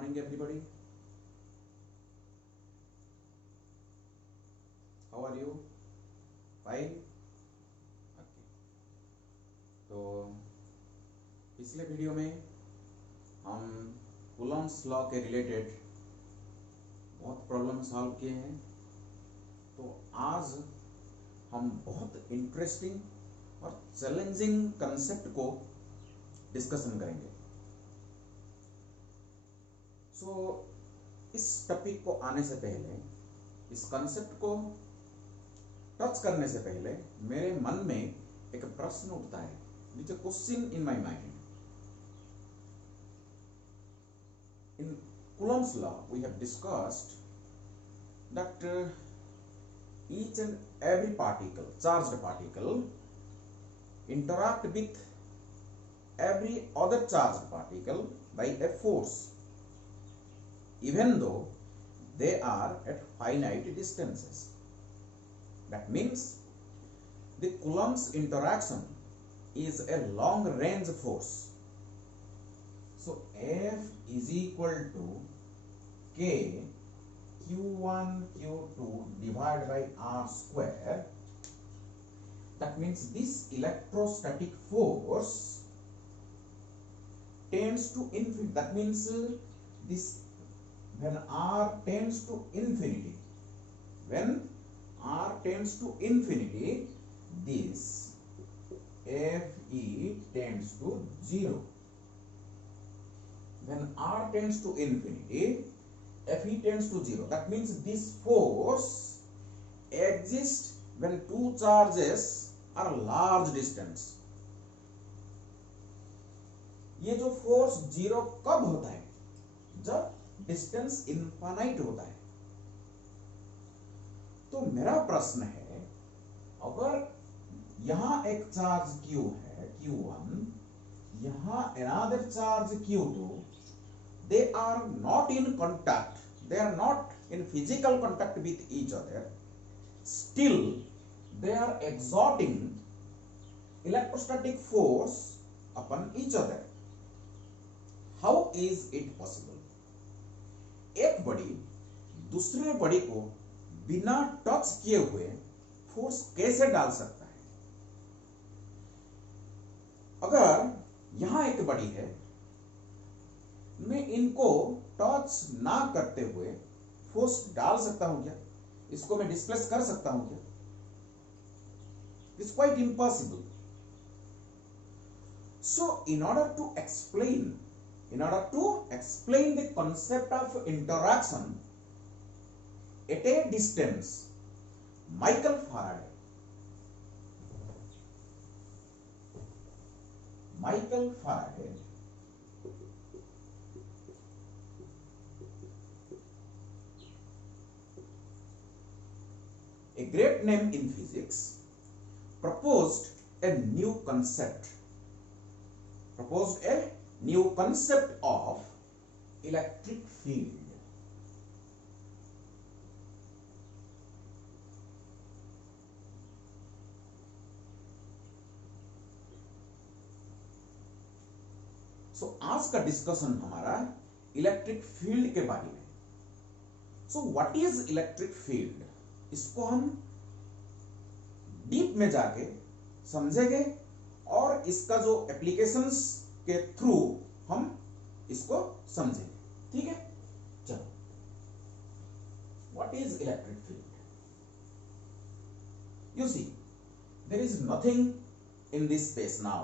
morning, everybody. How are you? Fine? Okay. तो पिछले वीडियो में हम कूलॉम्स लॉ के रिलेटेड बहुत प्रॉब्लम सॉल्व किए हैं। तो आज हम बहुत इंटरेस्टिंग और चैलेंजिंग कंसेप्ट को डिस्कशन करेंगे। इस टॉपिक को आने से पहले, इस कंसेप्ट को टच करने से पहले मेरे मन में एक प्रश्न उठता है, it's a question in my mind. In Coulomb's law we have discussed that each and every particle, charged particle, interact with every other charged particle by a force, even though they are at finite distances. That means the Coulomb's interaction is a long range force. So F is equal to K Q1 Q2 divided by R square. That means this electrostatic force tends to infinity. That means this, when R tends to infinity, when R tends to infinity, this Fe tends to 0. When R tends to infinity, Fe tends to 0. That means this force exists when two charges are large distance. ये जो फोर्स 0 कब होता है? जब distance infinite होता है। तो मेरा प्रश्न है, अगर यहां एक चार्ज Q है, Q1, यहां another charge Q2, they are not in contact, they are not in physical contact with each other, still they are exerting electrostatic force upon each other. How is it possible? एक बॉडी दूसरे बॉडी को बिना टच किए हुए फोर्स कैसे डाल सकता है? अगर यहां एक बॉडी है, मैं इनको टच ना करते हुए फोर्स डाल सकता हूं क्या? इसको मैं डिस्प्लेस कर सकता हूं क्या? It's quite impossible. So in order to explain the concept of interaction at a distance, Michael Faraday a great name in physics, proposed a new concept of electric field. आज का डिस्कशन हमारा इलेक्ट्रिक फील्ड के बारे में। What is electric field? इसको हम डीप में जाके समझेंगे और इसका जो एप्लीकेशंस के थ्रू हम इसको समझेंगे। ठीक है, चलो, what is electric field? You see, there is nothing in this space now.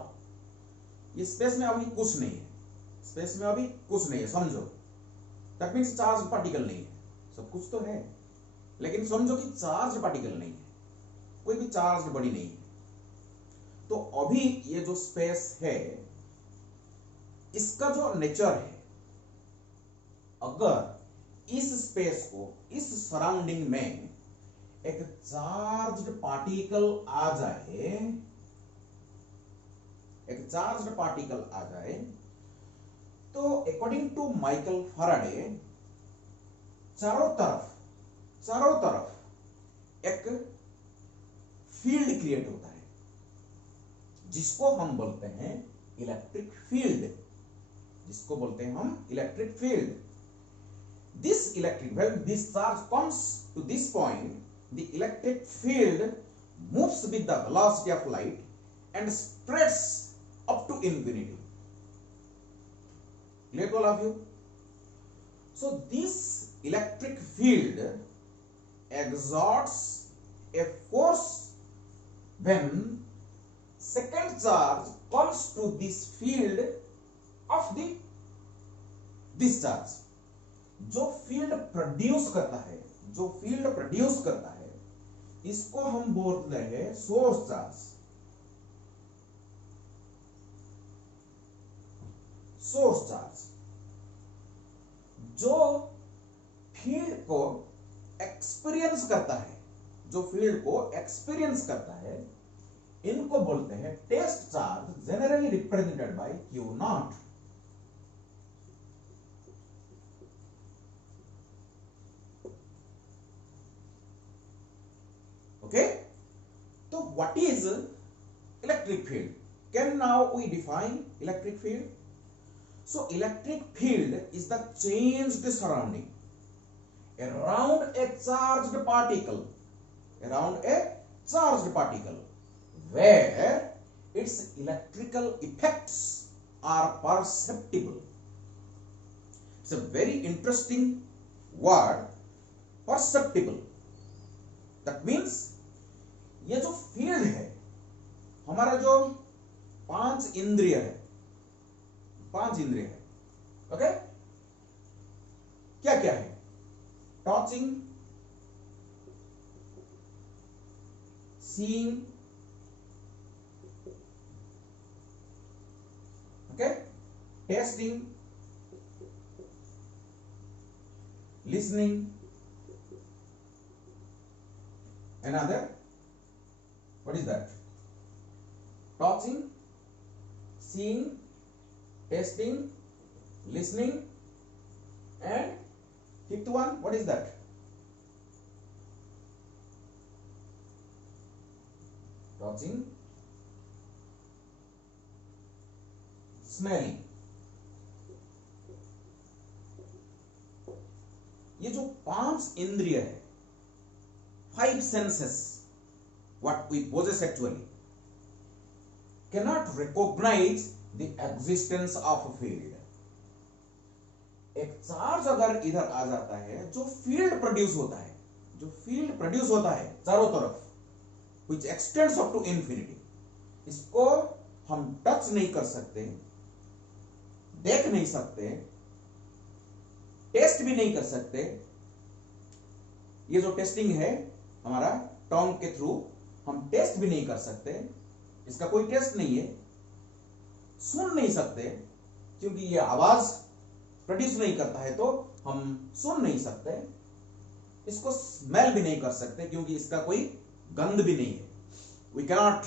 ये स्पेस में अभी कुछ नहीं है, स्पेस में अभी कुछ नहीं है, समझो। दैट मीन्स चार्ज पार्टिकल नहीं है, सब कुछ तो है, लेकिन समझो कि चार्ज पार्टिकल नहीं है, कोई भी चार्ज बॉडी नहीं है। तो अभी ये जो स्पेस है, इसका जो नेचर है, अगर इस स्पेस को, इस सराउंडिंग में एक चार्ज्ड पार्टिकल आ जाए, तो अकॉर्डिंग टू माइकल फैराडे चारों तरफ एक फील्ड क्रिएट होता है, जिसको हम बोलते हैं electric field. this electric, when this charge comes to this point, the electric field moves with the velocity of light and spreads up to infinity. Clear to all of you? So this electric field exerts a force when second charge comes to this field of this charge. जो field produce करता है, इसको हम बोलते हैं source charge. जो field को experience करता है, इनको बोलते हैं test charge, generally represented by Q naught. Okay, so what is electric field? Can now we define electric field? So electric field is the changed surrounding around a charged particle, where its electrical effects are perceptible. It's a very interesting word, perceptible. That means ये जो फील्ड है, हमारा जो पांच इंद्रिय है, ओके, क्या क्या है? Touching, seeing, okay, testing, listening, another, what is that? Touching, seeing, tasting, listening, and fifth one, what is that? Touching, smelling. ये जो पांच इंद्रिय है, 5 senses, what we possess actually, cannot recognize the existence of a field. एक चार्ज अगर इधर आ जाता है, जो फील्ड प्रोड्यूस होता है चारों तरफ, which extends up to infinity, इसको हम टच नहीं कर सकते, देख नहीं सकते, टेस्ट भी नहीं कर सकते। ये जो टेस्टिंग है हमारा टंग के थ्रू, हम टेस्ट भी नहीं कर सकते, इसका कोई टेस्ट नहीं है। सुन नहीं सकते, क्योंकि ये आवाज प्रोड्यूस नहीं करता है, तो हम सुन नहीं सकते। इसको स्मेल भी नहीं कर सकते, क्योंकि इसका कोई गंध भी नहीं है। We cannot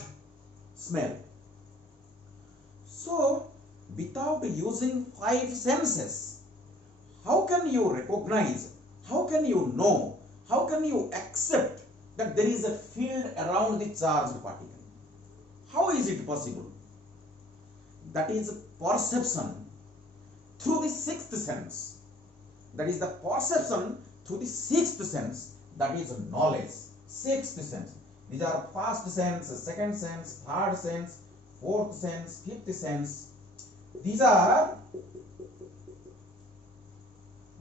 smell. So without using 5 senses, how can you recognise, how can you know, how can you accept that there is a field around the charged particle? How is it possible? That is perception through the sixth sense. That is the perception through the sixth sense. That is knowledge. Sixth sense. These are first sense, second sense, third sense, fourth sense, fifth sense. These are,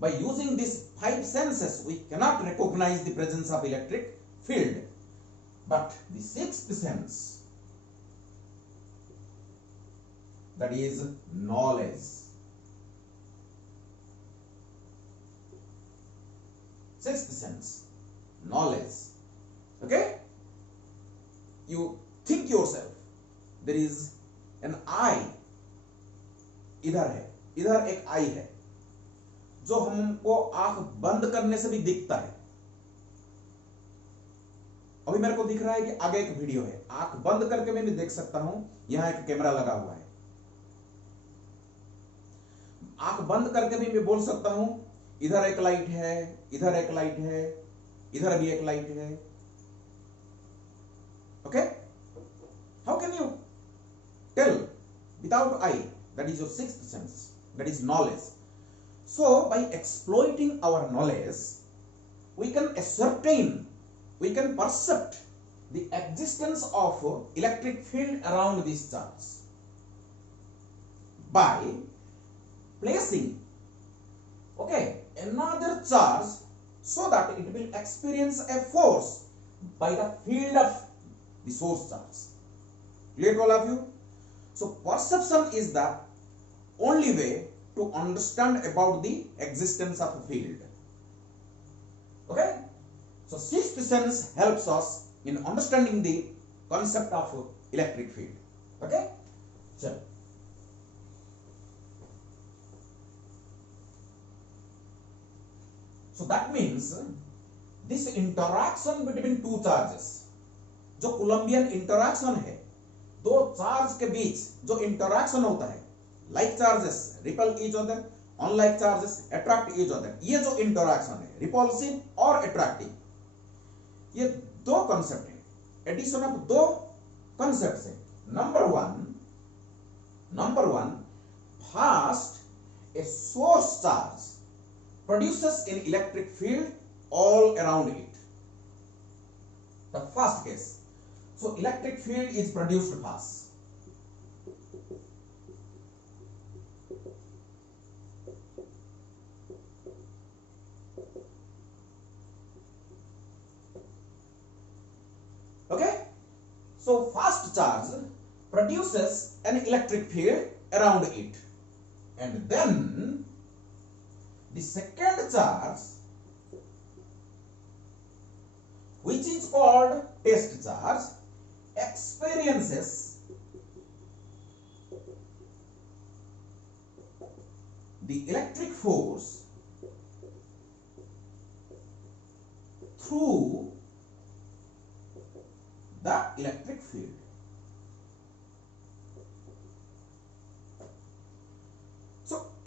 by using these 5 senses, we cannot recognize the presence of electric field. But the sixth sense, that is knowledge. Sixth sense, knowledge. Okay? You think yourself, there is an eye, इधर है, इधर एक आई है, जो हमको आंख बंद करने से भी दिखता है। अभी मेरे को दिख रहा है कि आगे एक वीडियो है, आंख बंद करके मैं भी देख सकता हूं, यहां एक कैमरा लगा हुआ है। आंख बंद करके भी मैं बोल सकता हूं, इधर एक लाइट है, इधर एक लाइट है, इधर भी एक लाइट है। Okay, how can you tell without eye? That is your sixth sense, that is knowledge. So by exploiting our knowledge, we can ascertain, we can percept the existence of electric field around this charge by placing another charge so that it will experience a force by the field of the source charge. Clear to all of you? So perception is the only way to understand about the existence of a field. Okay? So sixth sense helps us in understanding the concept of electric field. Okay? So that means this interaction between two charges, जो Columbian interaction है दो चार्ज के बीच जो इंटरैक्शन होता है, like charges ripple each other, unlike charges attract each other, ये जो इंटरैक्शन है रिपल्सिव और अट्रैक्टिव, ये दो कंसेप्ट है, एडिशन ऑफ दो कंसेप्ट है. Number one, first a source charge produces an electric field all around it. The first case. So electric field is produced first. Okay? So first charge produces an electric field around it. And then the second charge, which is called test charge, experiences the electric force through the electric field.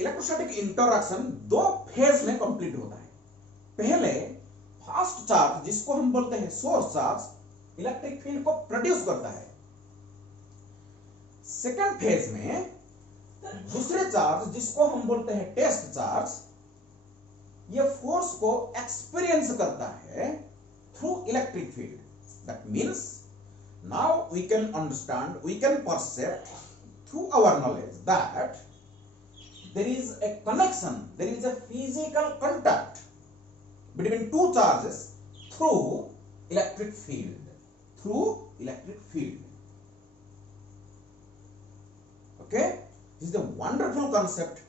Electrostatic interaction दो फेज में कंप्लीट होता है. पहले first charge जिसको हम बोलते हैं source charge electric field को प्रोड्यूस करता है. सेकंड फेज में दूसरे चार्ज जिसको हम बोलते हैं टेस्ट चार्ज, ये फोर्स को एक्सपीरियंस करता है through electric field. That means now we can understand, we can percept through our knowledge that there is a connection, there is a physical contact between two charges through electric field. Okay? This is a wonderful concept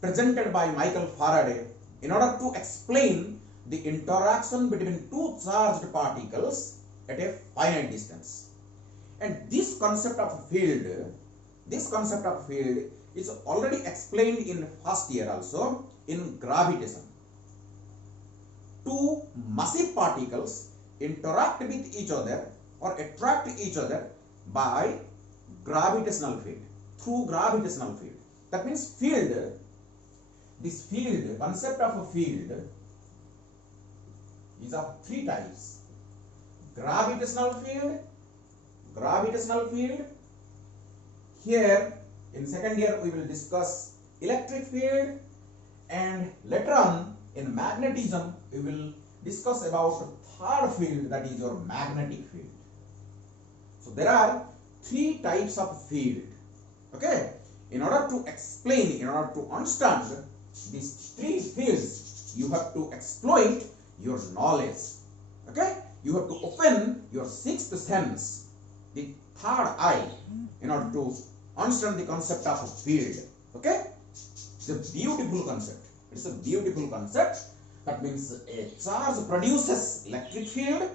presented by Michael Faraday in order to explain the interaction between two charged particles at a finite distance. And this concept of field is already explained in first year also in gravitation. Two massive particles interact with each other or attract each other by gravitational field, through gravitational field. That means field, this field, concept of a field is of three types. Gravitational field. Here in second year we will discuss electric field, and later on in magnetism we will discuss about third field, that is your magnetic field. So there are three types of field. Okay, in order to explain, in order to understand these three fields, you have to exploit your knowledge. Okay, you have to open your sixth sense, the third eye, in order to understand the concept of a field. Okay, it's a beautiful concept. It's a beautiful concept. That means a charge produces electric field,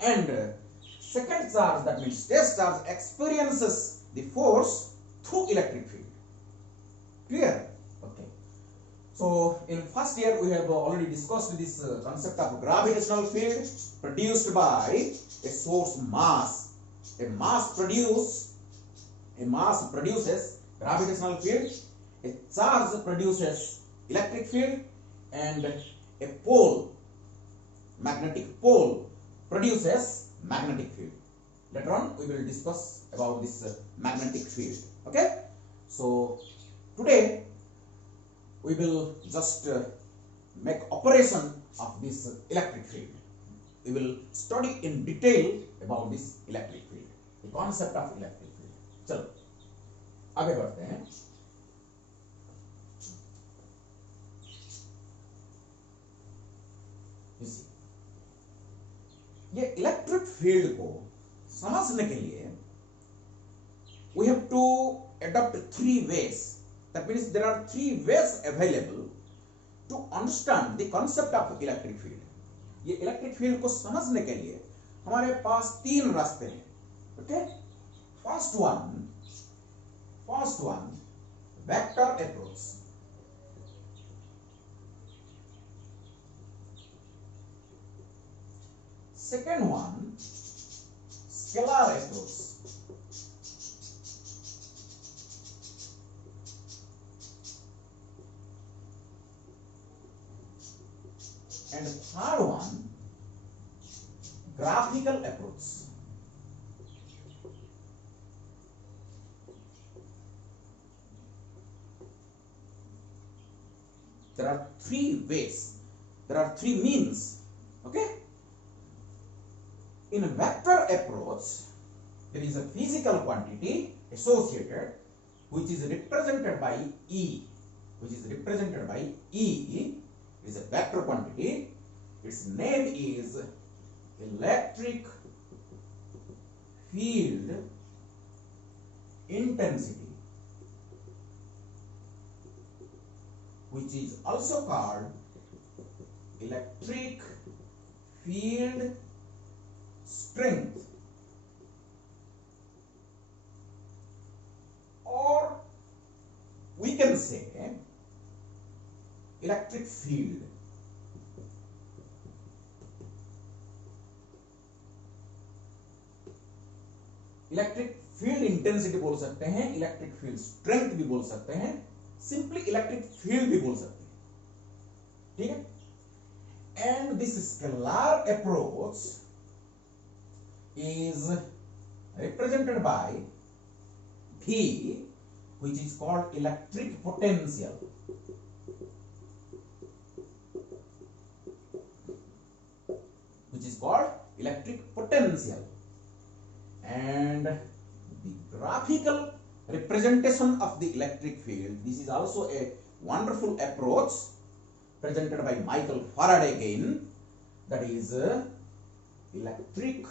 and second charge, that means test charge, experiences the force through electric field. Clear? Okay. So in first year we have already discussed this concept of gravitational field produced by a source mass. A mass produces gravitational field, a charge produces electric field, and a pole, magnetic pole, produces magnetic field. Later on we will discuss about this magnetic field. Okay, so today we will just make operation of this electric field. We will study in detail about this electric field, the concept of electric field. चलो आगे बढ़ते हैं. ये electric field को समझने के लिए we have to adopt 3 ways. That means there are 3 ways available to understand the concept of electric field. ये इलेक्ट्रिक फील्ड को समझने के लिए हमारे पास 3 रास्ते हैं. Okay, first one vector approach. Second one, scalar approach. And third one, graphical approach. There are 3 ways. There are 3 means. Okay? In a vector approach, there is a physical quantity associated which is represented by E. It is a vector quantity. Its name is electric field intensity, which is also called electric field strength, or we can say electric field. Electric field intensity बोल सकते हैं, electric field strength भी बोल सकते हैं, simply electric field भी बोल सकते हैं. ठीक है. And this scalar approach is represented by V, which is called electric potential. And the graphical representation of the electric field, this is also a wonderful approach presented by Michael Faraday again, that is electric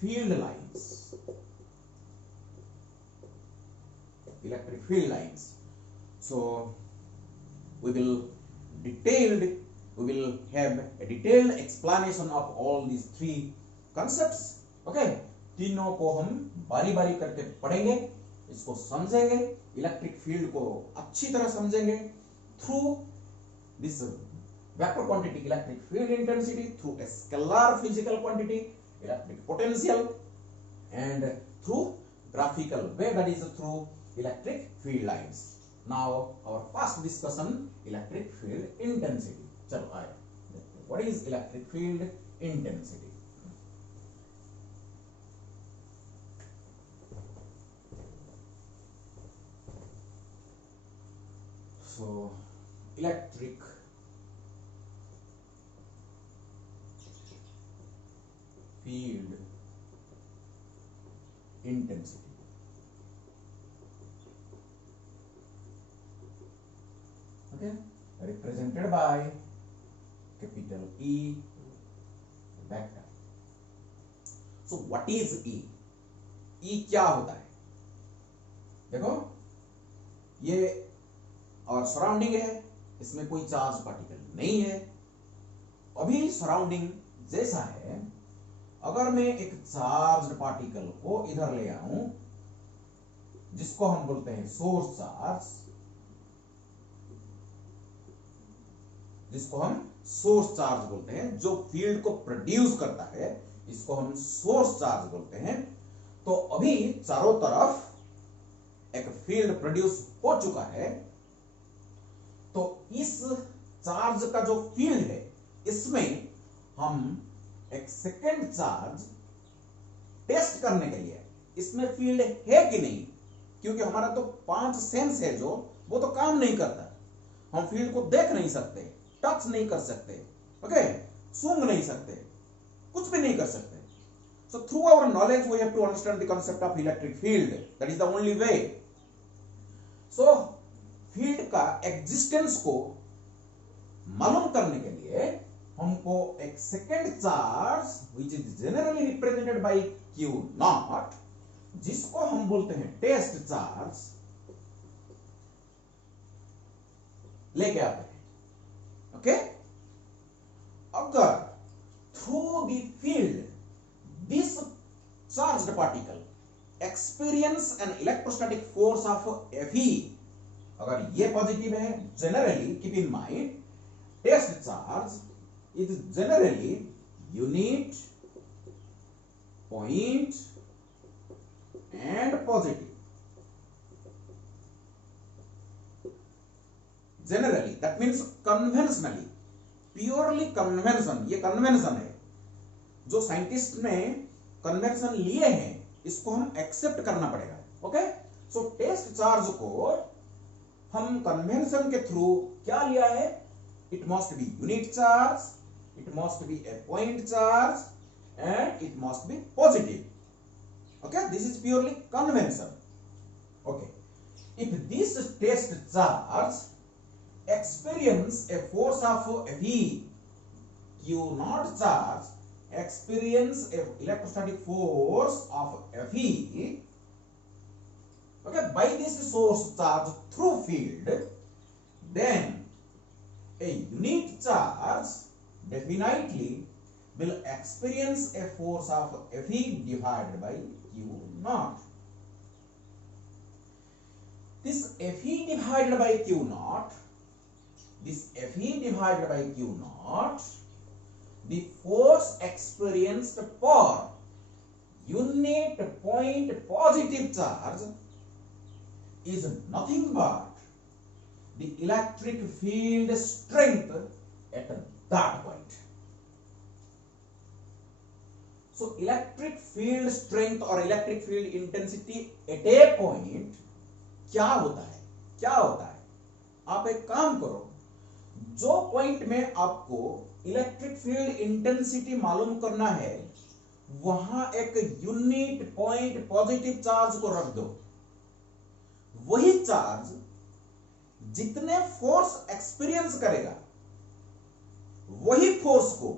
field lines. So we will have a detailed explanation of all these 3 concepts. Okay, तीनों को हम बारी बारी करके पढ़ेंगे, इसको समझेंगे, electric field को अच्छी तरह समझेंगे through this vector quantity electric field intensity, through a scalar physical quantity electric potential, and through graphical way, that is through electric field lines. Now our first discussion, electric field intensity. चलो आए, what is electric field intensity? So electric field intensity. Okay, represented by capital E vector. So what is E? E क्या होता है? देखो, ये और सराउंडिंग है, इसमें कोई चार्ज पार्टिकल नहीं है. अभी सराउंडिंग जैसा है, अगर मैं एक चार्ज पार्टिकल को इधर ले आऊं, जिसको हम बोलते हैं सोर्स चार्ज, बोलते हैं, जो फील्ड को प्रोड्यूस करता है, इसको हम सोर्स चार्ज बोलते हैं. तो अभी चारों तरफ एक फील्ड प्रोड्यूस हो चुका है. तो इस चार्ज का जो फील्ड है, इसमें हम एक सेकेंड चार्ज टेस्ट करने के लिए, इसमें फील्ड है कि नहीं, क्योंकि हमारा तो 5 सेंस है जो वो तो काम नहीं करता। हम फील्ड को देख नहीं सकते, टच नहीं कर सकते, ओके, सूंघ नहीं सकते, कुछ भी नहीं कर सकते। So through our knowledge we have to understand the concept of electric field. That is the only way. So field का एग्जिस्टेंस को मालूम करने के लिए हमको एक second charge which is generally represented bye Q not, जिसको हम बोलते हैं टेस्ट चार्ज, लेके आते हैं। ओके, अगर through the field this charged particle experience an electrostatic force of Fe, अगर ये पॉजिटिव है, generally keep in mind test charge is generally unit, point and positive. Generally that means conventionally, purely convention, ये convention है जो साइंटिस्ट ने कन्वेंशन लिए हैं, इसको हम एक्सेप्ट करना पड़ेगा। ओके, सो टेस्ट चार्ज को हम कन्वेंशन के थ्रू क्या लिया है, it must be unit charge, it must be a point charge and it must be positive. Okay, this is purely convention. Okay, if this test charge experience a force of Fe, Q naught charge experience a electrostatic force of Fe, okay, by this source charge through field, then a unit charge definitely will experience a force of Fe divided by Q naught. This Fe divided by Q naught, this Fe divided by Q naught, the force experienced per unit point positive charge is nothing but the electric field strength at that point. So electric field strength or electric field intensity at a point क्या होता है, क्या होता है? आप एक काम करो, जो पॉइंट में आपको इलेक्ट्रिक फील्ड इंटेंसिटी मालूम करना है, वहां एक यूनिट पॉइंट पॉजिटिव चार्ज को रख दो। वही चार्ज जितने फोर्स एक्सपीरियंस करेगा, वही फोर्स को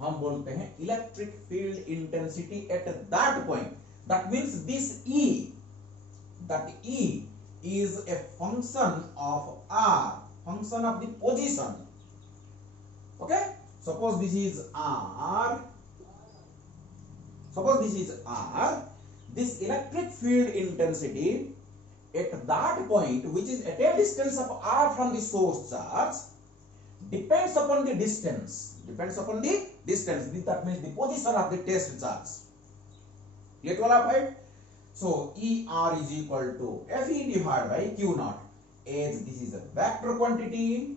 हम बोलते हैं electric field intensity at that point. That means this E, that E is a function of R, function of the position. Okay, suppose this is R, suppose this is R, this electric field intensity at that point, which is at a distance of R from the source charge, depends upon the distance, depends upon the distance, that means the position of the test charge. Get all of it? So ER is equal to Fe divided by Q naught. As this is a vector quantity,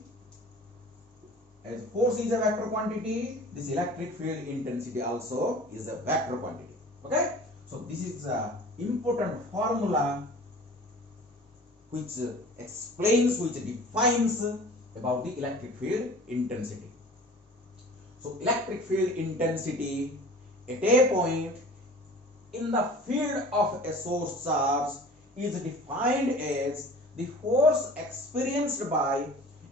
as force is a vector quantity, this electric field intensity also is a vector quantity. Okay, so this is a important formula which explains, which defines about the electric field intensity. So electric field intensity at a point in the field of a source charge is defined as the force experienced by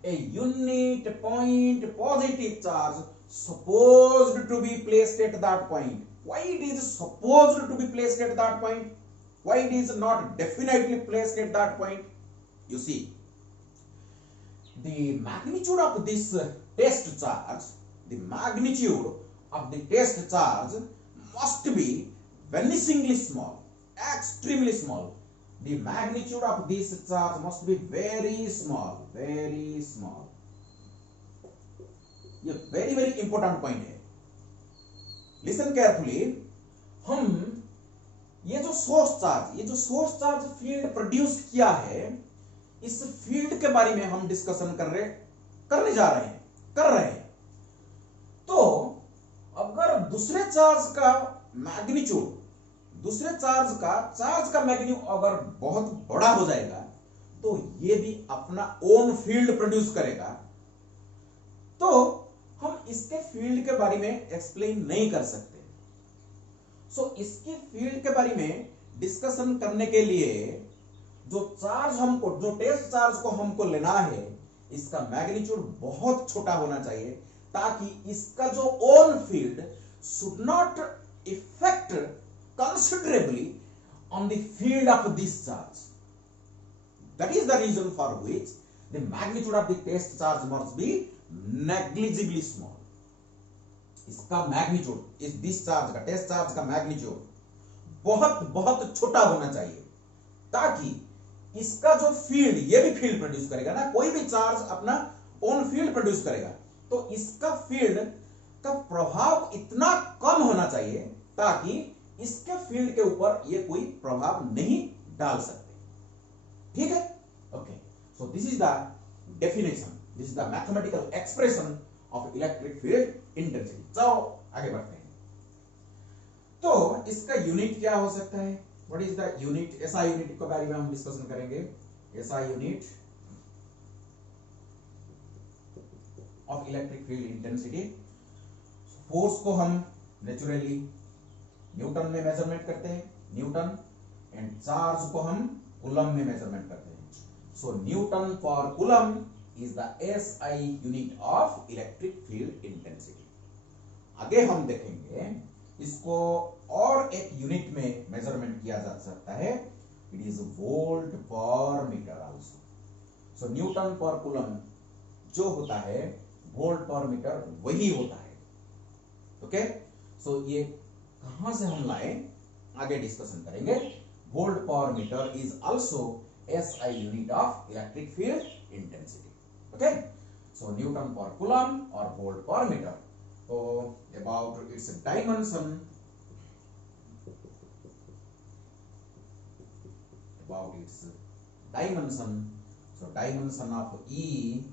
a unit point positive charge supposed to be placed at that point. Why it is supposed to be placed at that point? Why it is not definitely placed at that point? You see, the magnitude of this test charge, the magnitude of the test charge must be vanishingly small, extremely small. The magnitude of this charge must be very small, very small. ये very very important point है. Listen carefully. हम ये जो source charge field produce किया है, इस फील्ड के बारे में हम डिस्कशन करने जा रहे हैं। तो अगर दूसरे चार्ज का मैग्नीट्यूड दूसरे चार्ज का मैग्नीट्यूड अगर बहुत बड़ा हो जाएगा तो ये भी अपना ओन फील्ड प्रोड्यूस करेगा, तो हम इसके फील्ड के बारे में एक्सप्लेन नहीं कर सकते। सो इसकी फील्ड के बारे में डिस्कशन करने के लिए जो टेस्ट चार्ज को हमको लेना है, इसका मैग्नीट्यूड बहुत छोटा होना चाहिए, ताकि इसका जो own field should not effect considerably on the field of this charge. That is the reason for which the magnitude of the test charge must be negligibly small. इसका मैग्नीट्यूड, इस दिस चार्ज का, टेस्ट चार्ज का मैग्नीट्यूड बहुत बहुत छोटा होना चाहिए, ताकि इसका जो फील्ड, ये भी फील्ड प्रोड्यूस करेगा ना, कोई भी चार्ज अपना ओन फील्ड प्रोड्यूस करेगा, तो इसका फील्ड का प्रभाव इतना कम होना चाहिए ताकि इसके फील्ड के ऊपर ये कोई प्रभाव नहीं डाल सकते। ठीक है, okay. So this is the definition, this is the mathematical expression of electric field intensity. चलो आगे बढ़ते हैं। तो इसका यूनिट क्या हो सकता है? What is the unit? SI unit के बारे में हम डिस्कशन करेंगे। SI unit of electric field intensity. Force को हम नेचुरली न्यूटन में मेजरमेंट करते हैं, न्यूटन, एंड चार्ज को हम कूलम में मेजरमेंट करते हैं। सो newton per coulomb is the SI unit of electric field intensity. आगे हम देखेंगे इसको और एक यूनिट में मेजरमेंट किया जा सकता है, it is volt per metre also. So newton per coulomb जो होता है, वोल्ट पर मीटर वही होता है। ओके, सो ये कहां से हम लाए, आगे डिस्कशन करेंगे। Volt per metre is also SI unit of electric field intensity. Okay, so newton per coulomb और वोल्ट पर मीटर। तो about its dimension, so dimension of E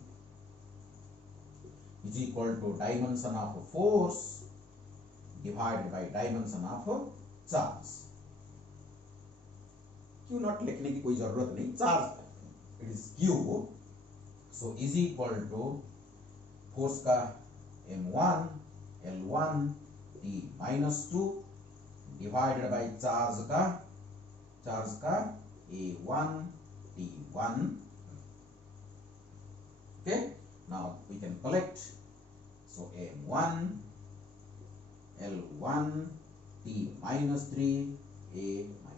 is equal to dimension of force divided by dimension of charge। Q naught लिखने की कोई जरूरत नहीं, charge it is Q. So is equal to force का m1 L1 T-2 divided by charge का A1 T1। okay, now we can collect, so m1 L1 T-3 A-1।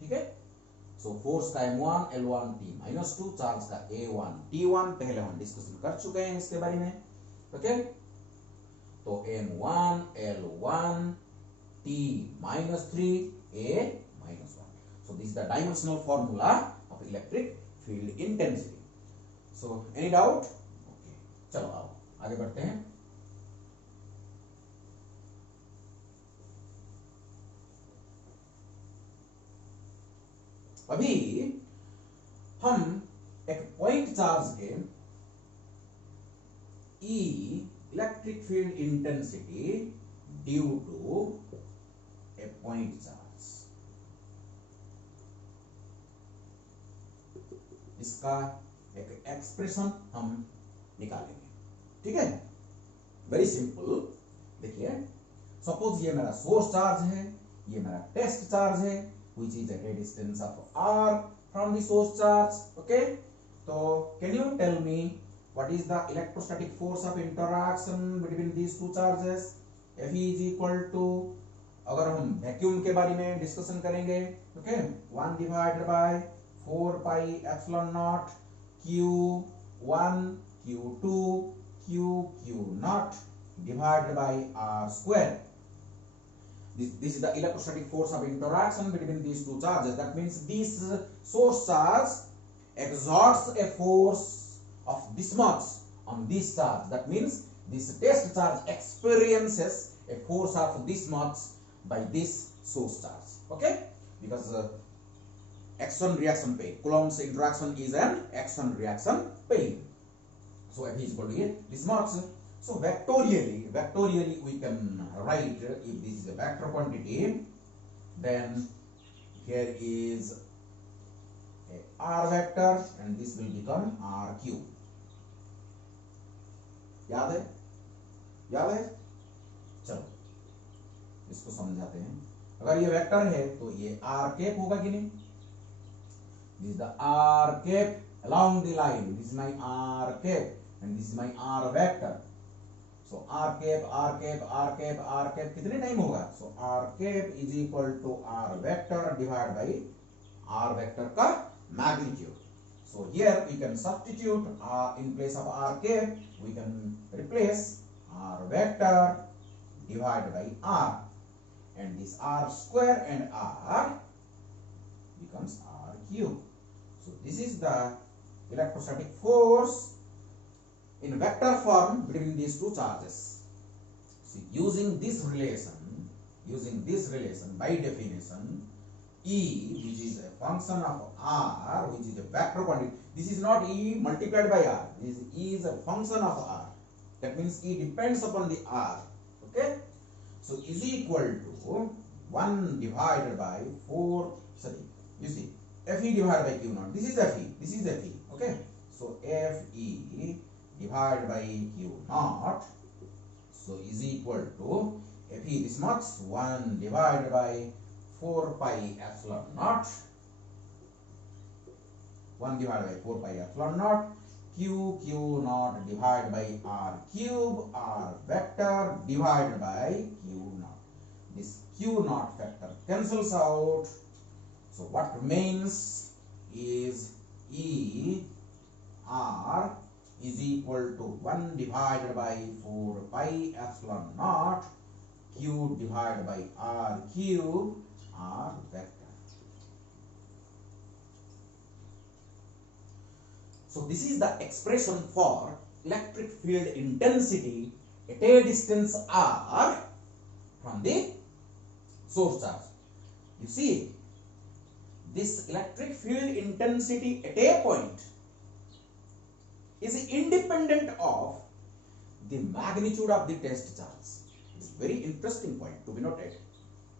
ठीक है, so force का m1 L1 T-2, चार्ज का A1 T1 पहले हम डिस्कशन कर चुके हैं इसके बारे में। ओके, तो m1 L1 T-3 A-1। so this is the dimensional formula of electric field intensity। so any doubt? okay, चलो आओ आगे बढ़ते हैं। अभी हम एक पॉइंट चार्ज के E electric field intensity due to a point charge, इसका एक एक्सप्रेशन हम निकालेंगे। ठीक है, वेरी सिंपल। देखिए, सपोज ये मेरा सोर्स चार्ज है, ये मेरा टेस्ट चार्ज है, which is at a distance of r from the source charge। okay, so can you tell me what is the electrostatic force of interaction between these two charges? Fe is equal to, अगर हम वैक्यूम के बारे में discussion करेंगे, ओके, 1 divided by 4 pi epsilon not Q1 Q2 Q not divided by r square. This is the electrostatic force of interaction between these two charges। That means this source charge exerts a force of this much on this charge। That means this test charge experiences a force of this much by this source charge। Okay, because action reaction pair, Coulomb's interaction is an action reaction pair। So F is equal to this much। So vectorially we can write, if this is a vector quantity, then here is a r vector and this will become r cube. याद है? चलो इसको समझाते हैं. अगर ये वेक्टर है तो ये r कैप होगा कि नहीं? This is the r cap along the line. This is my r cap and this is my r vector. So r cap कितने टाइम होगा? So r cap is equal to r vector divided by r vector का magnitude. So here we can substitute in place of r cap we can replace r vector divided by r, and this r square and r becomes r cube. So this is the electrostatic force in vector form between these two charges. So using this relation by definition, E, which is a function of r, which is a vector quantity. This is not E multiplied by r. This E is a function of r. That means E depends upon the r. Okay. So is equal to 1 divided by 4. Sorry, you see, Fe divided by Q naught. This is Fe. Okay. So Fe divided by Q naught. So is equal to Fe this much, 1 divided by 4 pi epsilon naught. 1 divided by 4 pi epsilon naught. Q naught divided by r cube, r vector divided by Q naught. This Q naught factor cancels out. So what remains is E r is equal to 1 divided by 4 pi epsilon naught Q divided by r cube, r vector. So this is the expression for electric field intensity at a distance r from the source charge. You see, this electric field intensity at a point is independent of the magnitude of the test charge. It's a very interesting point to be noted.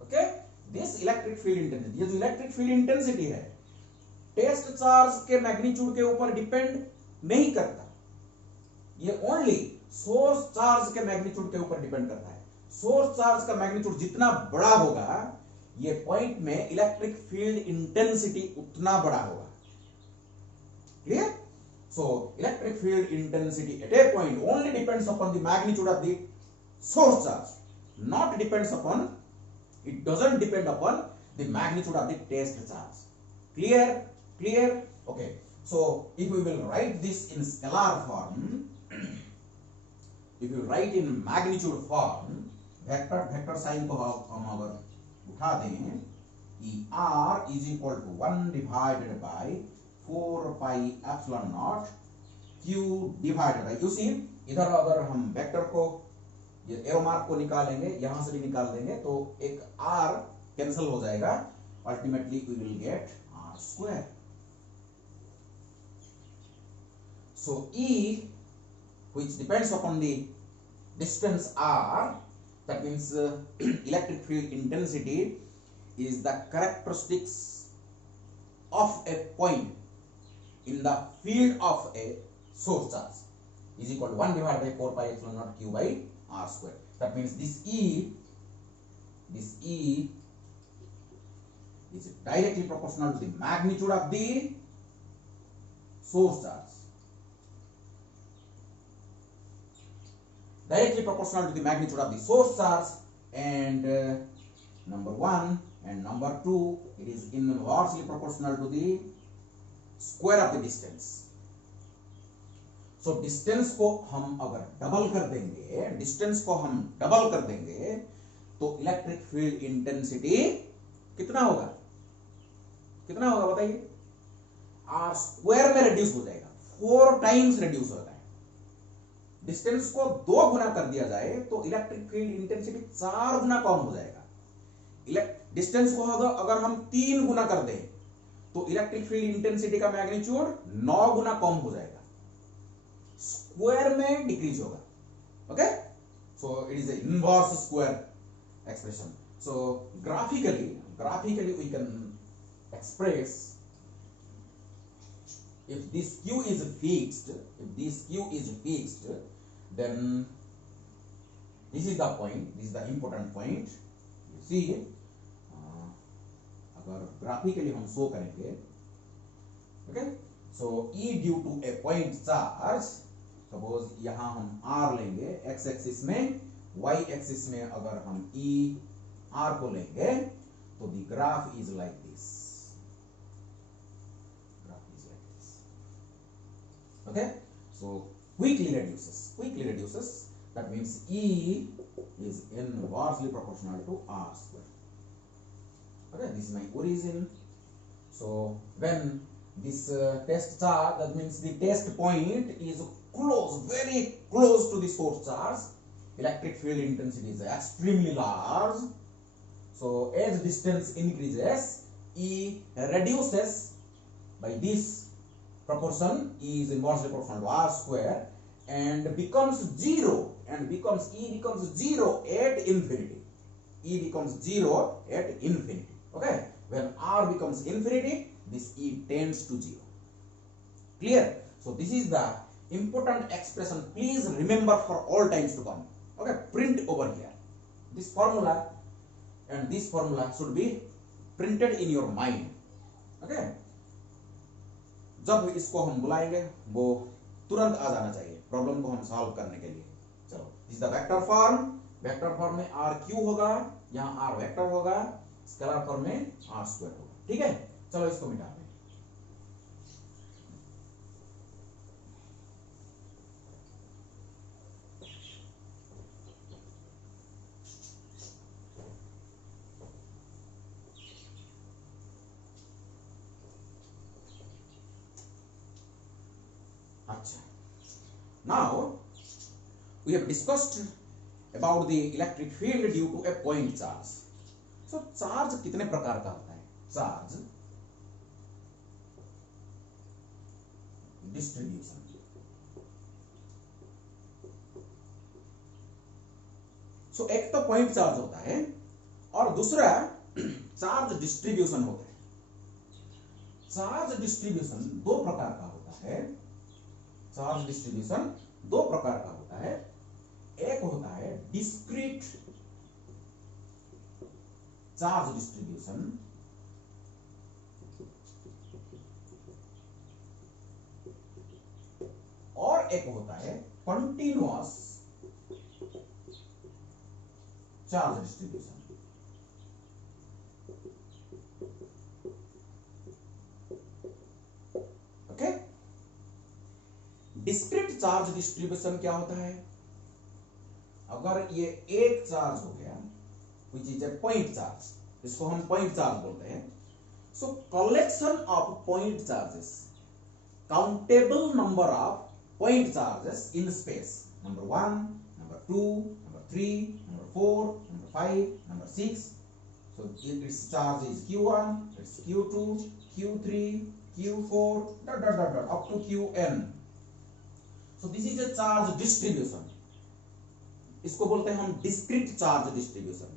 Okay, this electric field intensity, ये जो electric field intensity है, test charge के मैग्नीट्यूड के ऊपर डिपेंड नहीं करता. ये only source charge के मैग्नीट्यूड के ऊपर डिपेंड करता है. सोर्स चार्ज का मैग्नीट्यूड जितना बड़ा होगा, ये पॉइंट में इलेक्ट्रिक फील्ड इंटेंसिटी उतना बड़ा होगा. Clear? So electric field intensity at a point only depends upon the magnitude of the source charge, not depends upon, it doesn't depend upon the magnitude of the test charge. Clear? Okay. So if we will write this in scalar form, if you write in magnitude form, vector sign को हम अगर उठा दें कि r is equal to 1 divided by 4 pi epsilon naught q divided by, you see, इधर अगर हम वेक्टर को, ये एरो मार्क को निकालेंगे, यहां से भी निकाल देंगे तो एक r कैंसिल हो जाएगा. Ultimately we will get r square. So E, which depends upon the distance r, that means electric field intensity is the characteristics of a point in the field of a source charge, is equal to 1 divided by 4 pi epsilon naught q by r square. That means this E is directly proportional to the magnitude of the source charge. Directly proportional to the magnitude of the source charge, and number 1 and number 2, it is inversely proportional to the square of the distance. So distance को हम अगर डबल कर देंगे, तो electric field intensity कितना होगा बताइए? r square में रिड्यूस हो जाएगा, 4 टाइम्स रिड्यूस होता है. डिस्टेंस को 2 गुना कर दिया जाए तो इलेक्ट्रिक फील्ड इंटेंसिटी 4 गुना कम हो जाएगा. डिस्टेंस को अगर हम 3 गुना कर दें तो इलेक्ट्रिक फील्ड इंटेंसिटी का मैग्नीट्यूड 9 गुना कम हो जाएगा. स्क्वायर में डिक्रीज होगा. Okay, so it is an inverse square expression. So graphically we can express, if this q is fixed, then this is the point, this is the important point. You see, अगर graphically हम show करेंगे, okay, so E due to a point charge, suppose यहाँ हम R लेंगे, x axis में, y axis में अगर हम E R को लेंगे, तो the graph is like this. Okay, so quickly reduces. That means E is inversely proportional to R square. Okay, this is my origin. So when this test charge, that means the test point is close, very close to the source charge, electric field intensity is extremely large. So as distance increases, E reduces by this proportion. E is inversely proportional to R square and becomes zero, and E becomes zero at infinity. E becomes zero at infinity. Okay, when R becomes infinity, this E tends to zero. Clear? So this is the important expression. Please remember for all times to come. Okay, print over here this formula, and this formula should be printed in your mind. Okay, जब इसको हम बुलाएंगे वो तुरंत आ जाना चाहिए प्रॉब्लम को हम सॉल्व करने के लिए. चलो, दिस द वेक्टर फॉर्म में आर क्यू होगा, यहाँ आर वेक्टर होगा, स्केलर फॉर्म में आर स्क्वायर होगा. ठीक है, चलो इसको मिटा दें. अच्छा, now we have discussed about the electric field due to a point charge. So charge कितने प्रकार का होता है? Charge distribution. So एक तो point charge होता है और दूसरा charge distribution होता है. Charge distribution दो प्रकार का होता है. चार्ज डिस्ट्रीब्यूशन दो प्रकार का होता है. एक होता है डिस्क्रीट चार्ज डिस्ट्रीब्यूशन, और एक होता है continuous charge distribution. Okay, discrete charge distribution क्या होता है? अगर ये एक चार्ज हो गया, which is a point charge, इसको हम point charge बोलते हैं. So collection of point charges, countable number of point charges in space, number 1, number 2, number 3, number 4, number 5, number 6. So its charge is Q1, its Q2, Q3, Q4, up to Qn. So this is a charge distribution. इसको बोलते हैं हम discrete charge distribution.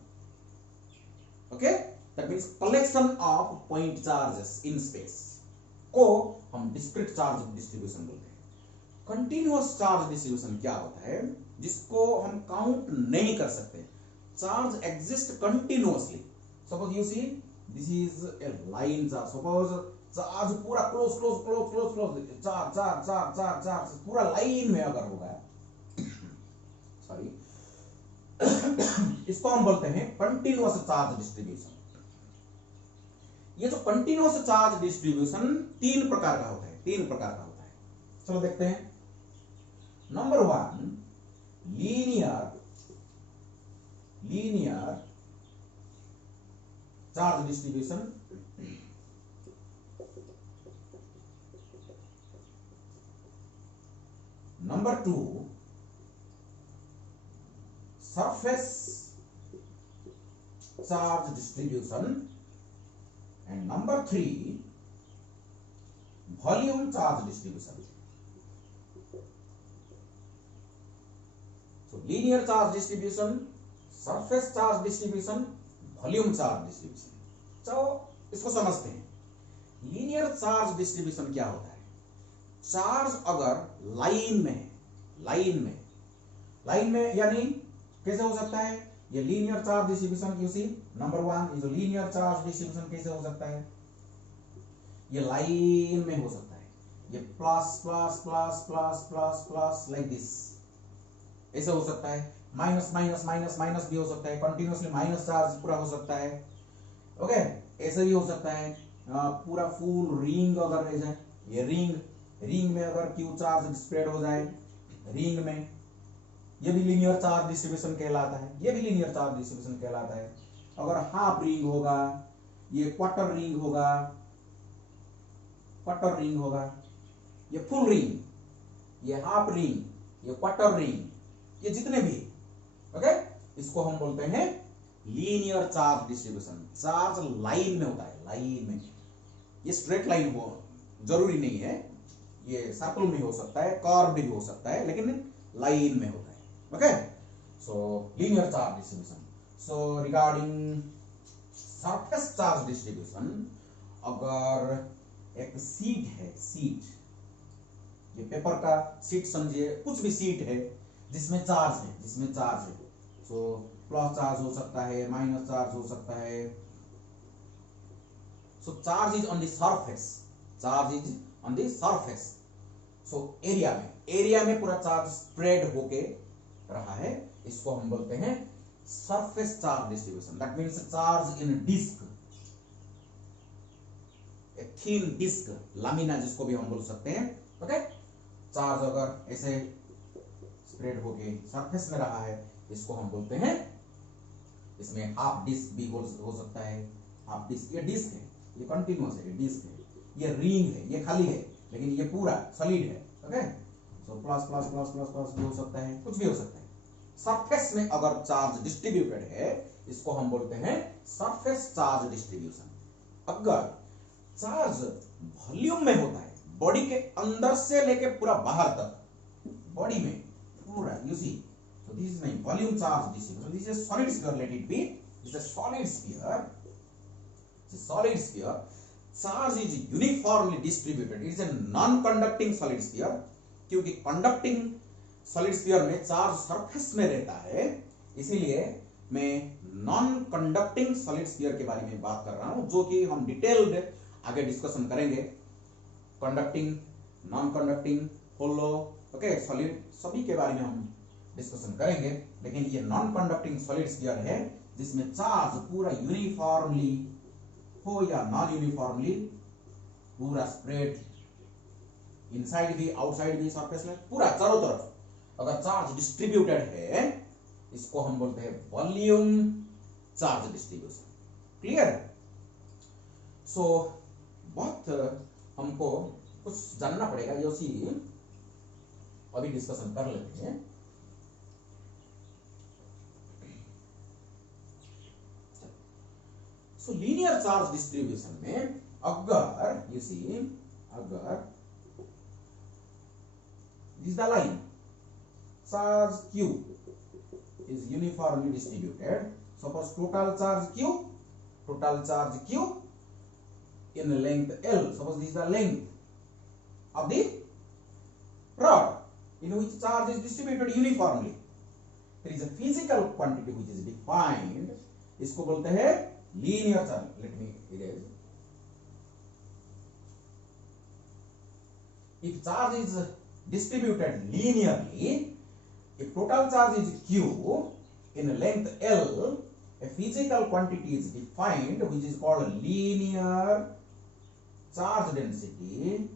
Okay, that means collection of point charges in space को हम discrete charge distribution बोलते हैं. Continuous charge distribution क्या होता है? जिसको हम count नहीं कर सकते. Charge exists continuously. Suppose you see, this is a line charge. Suppose charge पूरा क्लोज चार्ज पूरा लाइन में अगर होगा, सॉरी, इसको हम बोलते हैं कंटीन्यूअस चार्ज डिस्ट्रीब्यूशन. ये जो कंटीन्यूअस चार्ज डिस्ट्रीब्यूशन तीन प्रकार का होता है. चलो देखते हैं. नंबर 1, linear charge distribution. Number 2, surface charge distribution, and number 3, volume charge distribution. So linear charge distribution, surface charge distribution, volume charge distribution. चलो इसको समझते हैं। लीनियर चार्ज डिस्ट्रीब्यूशन क्या होता है? चार्ज अगर लाइन में है, लाइन में यानी कैसे हो सकता है ये linear charge distribution? You see number 1 ये जो लीनियर चार्ज डिस्ट्रीब्यूशन कैसे हो सकता है? ये लाइन में हो सकता है। ये plus plus plus plus plus plus like this, ऐसे हो सकता है। माइनस माइनस माइनस माइनस भी हो सकता है, कंटिन्यूअसली माइनस चार्ज पूरा हो सकता है। ओके, ऐसे भी हो सकता है। पूरा फुल रिंग अगर रह जाए, ये रिंग में अगर क्यू चार्ज स्प्रेड हो जाए रिंग में, ये भी लीनियर चार्ज डिस्ट्रीब्यूशन कहलाता है। ये भी लीनियर चार्ज डिस्ट्रीब्यूशन कहलाता है। अगर हाफ रिंग होगा, ये क्वार्टर रिंग होगा, ये फुल रिंग, ये हाफ रिंग, ये क्वार्टर रिंग, ये जितने भी, ओके, इसको हम बोलते हैं linear charge distribution. Charge line में होता है, लाइन में। ये स्ट्रेट लाइन हो जरूरी नहीं है, ये सर्कल में हो सकता है, कर्व भी हो सकता है, लेकिन लाइन में होता है। ओके, सो linear charge distribution. So regarding surface charge distribution, अगर एक सीट है, ये पेपर का सीट समझिए, कुछ भी सीट है जिसमें चार्ज है, सो प्लस चार्ज हो सकता है, माइनस चार्ज हो सकता है। So charge is on the surface, so area में पूरा चार्ज स्प्रेड होके रहा है, इसको हम बोलते हैं surface charge distribution. That means charge in disc, a thin disc, lamina जिसको भी हम बोल सकते हैं। ओके, चार्ज अगर ऐसे स्प्रेड होके सरफेस में रहा है, इसको हम बोलते हैं, इसमें हाफ डिस्क भी हो सकता है। हाफ डिस्क, ये डिस्क है, ये कंटिन्यूअस है, ये डिस्क है, ये रिंग है, ये खाली है, लेकिन ये पूरा सॉलिड है। Okay, so plus plus plus plus plus भी हो सकता है, कुछ भी हो सकता है। सरफेस में अगर चार्ज डिस्ट्रीब्यूटेड है, इसको हम बोलते हैं सरफेस चार्ज डिस्ट्रीब्यूशन। अगर चार्ज वॉल्यूम में होता है, बॉडी के अंदर से लेके पूरा बाहर तक, बॉडी में पूरा, you see, so this is my volume charge distribution. This is a solid sphere, let it be. It's a solid sphere. It's a solid sphere. Charge is uniformly distributed. It is a non-conducting solid sphere. क्योंकि conducting solid sphere में charge surface में रहता है, इसीलिए मैं non conducting solid sphere के बारे में बात कर रहा हूं, जो कि हम डिटेल्ड आगे डिस्कशन करेंगे। कंडक्टिंग, नॉन कंडक्टिंग, होलो, ओके, सॉलिड, सभी के बारे में हम डिस्कशन करेंगे। लेकिन ये नॉन कंडक्टिंग सॉलिड स्फीयर है जिसमें चार्ज पूरा यूनिफॉर्मली हो या नॉन यूनिफॉर्मली पूरा स्प्रेड, इनसाइड भी आउटसाइड भी सरफेस में पूरा चारों तरफ अगर चार्ज डिस्ट्रीब्यूटेड है, इसको हम बोलते हैं वॉल्यूम चार्ज डिस्ट्रीब्यूशन। क्लियर? सो बहुत हमको कुछ जानना पड़ेगा, ये उसी अभी डिस्कशन कर लेते हैं। सो लीनियर चार्ज डिस्ट्रीब्यूशन में अगर यू सी, अगर this the line, charge Q is uniformly distributed. Suppose total charge Q in length L. Suppose this is the length of the rod in which charge is distributed uniformly. There is a physical quantity which is defined. इसको बोलते हैं linear charge. Let me erase. If charge is distributed linearly, if total charge is Q in length L, a physical quantity is defined which is called linear charge density.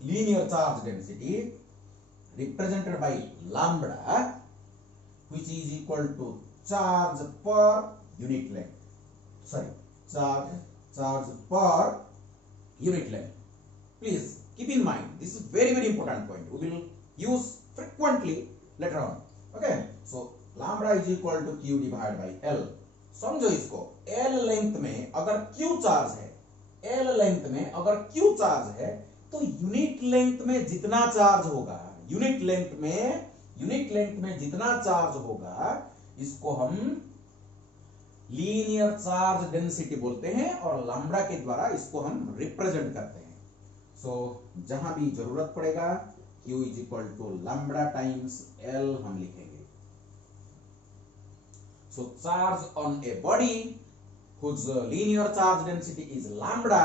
Linear charge density represented by lambda, which is equal to charge per unit length. Sorry, charge per unit length. Please keep in mind, this is very very important point. We will use frequently later on. Okay, so lambda is equal to Q divided by L. समझो इसको, L length में अगर Q charge है, L length में अगर Q charge है, तो unit length में जितना चार्ज होगा, यूनिट लेंथ में जितना चार्ज होगा इसको हम लीनियर चार्ज डेंसिटी बोलते हैं और लैम्ब्डा के द्वारा इसको हम रिप्रेजेंट करते हैं। सो जहां भी जरूरत पड़ेगा Q is equal to lambda times L हम लिखेंगे। So charge on a body whose linear charge density is lambda,